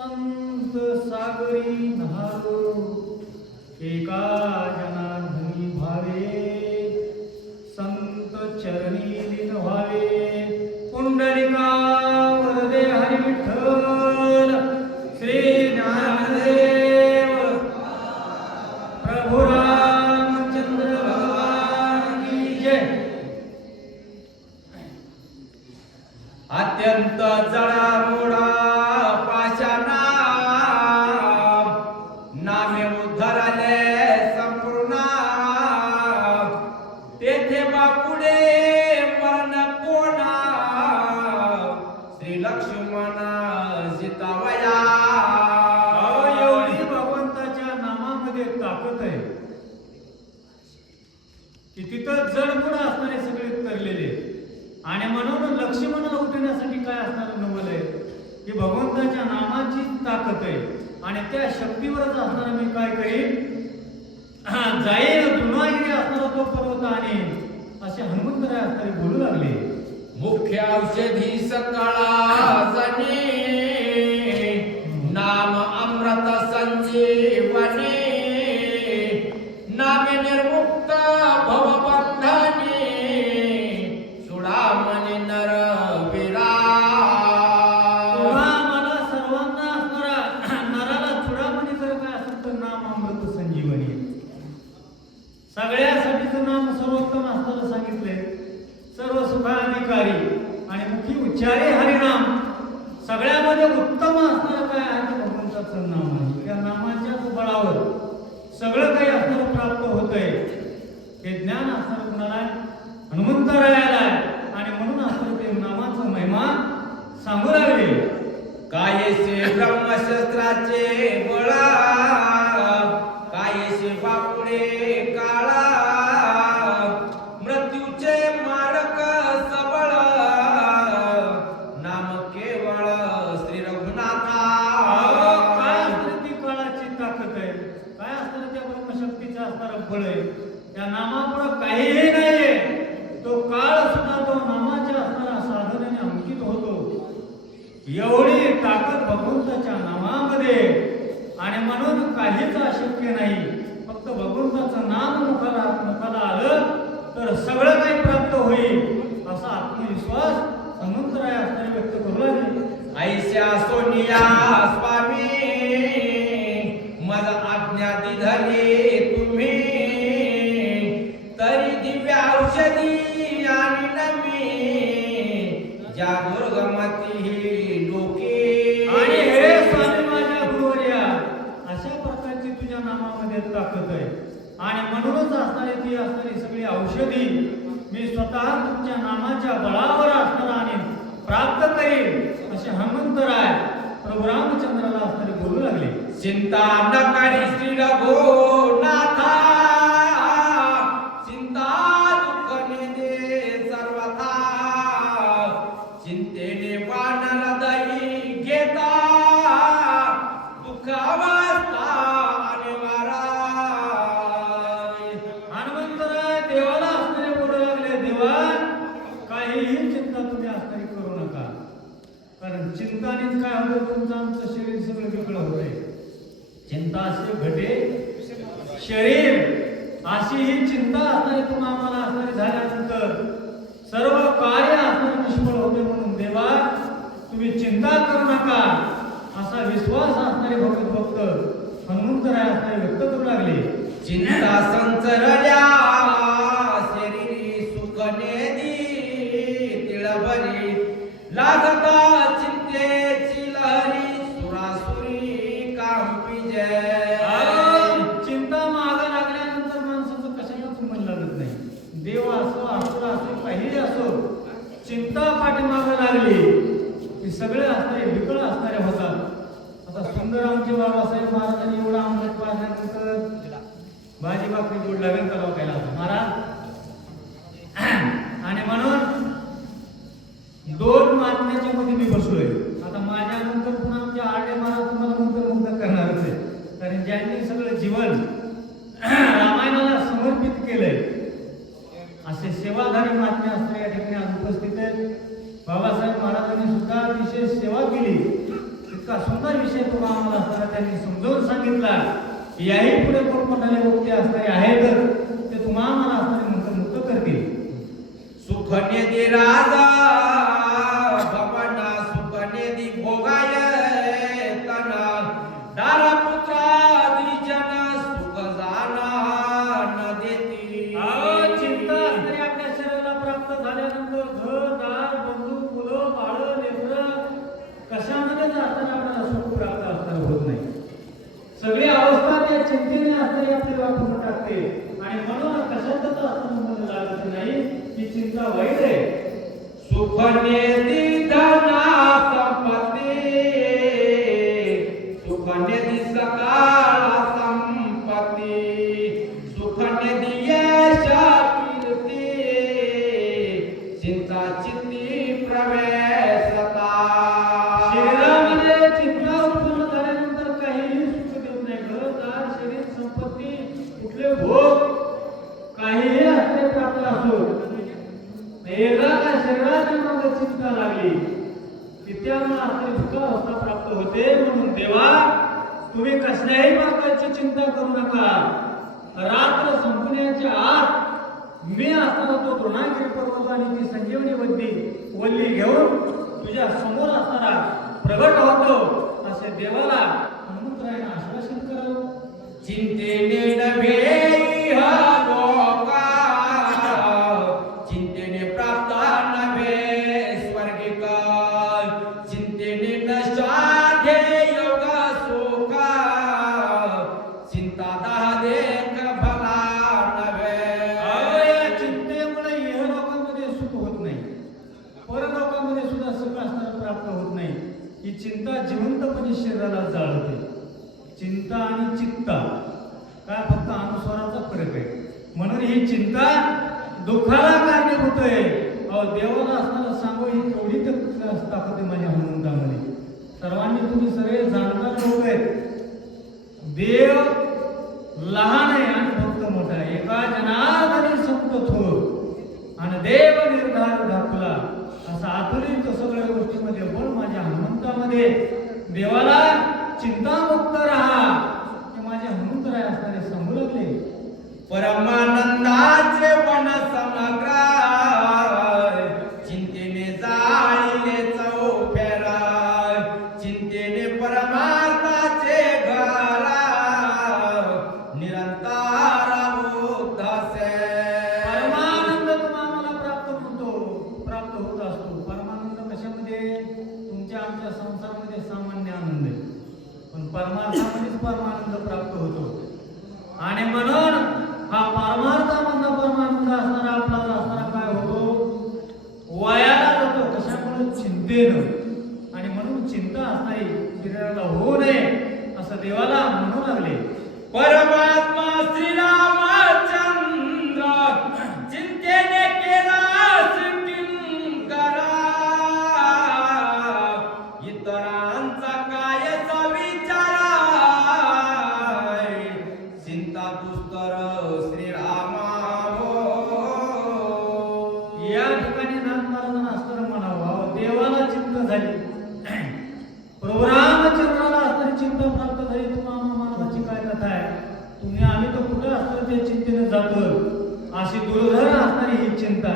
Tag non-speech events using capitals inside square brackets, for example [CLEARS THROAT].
संत सागरी न्हारो एका जना तिथं जडमुड असणारे सगळे तरलेले. आणि म्हणून लक्ष्मणाला उठवण्यासाठी काय असणार नवल आहे की भगवंताच्या नामाची ताकद आहे. आणि त्या शक्तीवरच असणार मी काय करेन? जाईल दुनागिरी असणारा तो पर्वत आणि असे हनुमंतराय असणारे बोलू लागले. मुख्य औषधी सकाळा मुखी हरिनाम सगळ्यामध्ये उत्तम असणारं काय आहे भगवंताचं नाम आहे. त्या नामाच्याच बळावर सगळं काही असणारं प्राप्त होतंय. हे ज्ञान असणारं कुणाला आहे? हनुमंतरायाला आहे. आणि म्हणून असणारं ते नामाचं महिमा सांगू लागले. काय ब्रह्मशस्त्राचे त्या नामापुढं काहीही नाहीये. तो काळ सुद्धा तो नामाच्या असणारा साधनाने अंकित होतो. एवढी ताकद भगवंताच्या नामामध्ये. आणि म्हणून काहीच अशक्य नाही. फक्त भगवंताचं नाम मुखाला मुखाला आलं तर सगळं काही प्राप्त होईल असा आत्मविश्वास हनुमंतराय असणारे व्यक्त करू लागले. ऐशा सोनिया स्वामी मला आज्ञा दिधली. आणि म्हणूनच असणारी ती असणारी सगळी औषधी मी स्वतः तुमच्या नामाच्या बळावर असणार आणि प्राप्त करीन असे हनुमंतराय प्रभू रामचंद्राला असणारे बोलू लागले. चिंता न करी श्री कारण चिंतानेच काय होतं तुमचं आमचं शरीर सगळं वेगळं होतंय चिंता असे घटे शरीर अशी ही चिंता असणारी तुम्हा आम्हाला असणारी झाल्यानंतर सर्व कार्य असणारे निष्फळ होते म्हणून देवा तुम्ही चिंता करू नका. असा विश्वास असणारे भगत भक्त हनुमंतराय असणारे व्यक्त करू लागले. चिंता संचरल्या शरीरी सुखने नेदी तिळभरी लागता विकळ असणाऱ्या होतात आता सुंदरामचे बाबासाहेब महाराजांनी एवढा अमृत पाजल्यानंतर भाजी भाकरी गोड लग्न करावं केला महाराज. [CLEARS THROAT] आणि म्हणून दोन मातण्याच्या मध्ये मी बसलोय. आता माझ्यानंतर पुन्हा आमच्या आडे महाराज तुम्हाला मुक्त मुक्त करणारच आहे कारण ज्यांनी सगळं जीवन रामायणाला समर्पित केलंय असे सेवाधारी महात्मे असणारे या ठिकाणी सेवा केली. इतका सुंदर विषय तुम्हाला आम्हाला असताना त्यांनी समजावून सांगितला. याही पुढे मोठमोठाले मुक्ती असणारे आहेत ते तुम्हाला आम्हाला असणारे मुक्त मुक्त करतील. सुखने दे राजा! आणि म्हणून कशातच असताना मन लागत नाही ही चिंता वाईट आहे. सुखने शरीराला शरीराच्या मागे चिंता लागली की त्यांना आपली दुःखावस्था प्राप्त होते म्हणून देवा तुम्ही कसल्याही प्रकारची चिंता करू नका. रात्र संपण्याच्या आत मी असताना तो द्रोणागिरी पर्वत आणि ती संजीवनी वल्ली वल्ली घेऊन तुझ्या समोर असताना प्रगट होतो असे देवाला हनुमंतरायने आश्वासन करावं. चिंतेने चिंता म्हणजे शरीराला जाळते. चिंता आणि चित्ता. काय फक्त अनुस्वाराचा फरक आहे? म्हणून ही चिंता दुःखाला कारणीभूत आहे अहो देवाला असताना सांगू ही थोडी तर ताकद आहे माझ्या हनुमंतामध्ये? सर्वांनी तुम्ही सगळे जाणकार लोक आहेत. देव लहान आहे आणि भक्त मोठा आहे. एका जनार्दनी संत थोर आणि देव निर्धार दाखवला. असा आतुरी तो सगळ्या गोष्टीमध्ये पण माझ्या हनुमंतामध्ये. देवाला चिंतामुक्त राहा. परमार्थामध्येच परमानंद प्राप्त होतो. आणि म्हणून झाली. प्रभू असणारी चिंता प्राप्त झाली. तुम्हाला मानवाची काय कथा आहे? तुम्ही आम्ही तर कुठं असतो त्या चिंतेने जातो अशी दुर्धर असणारी ही चिंता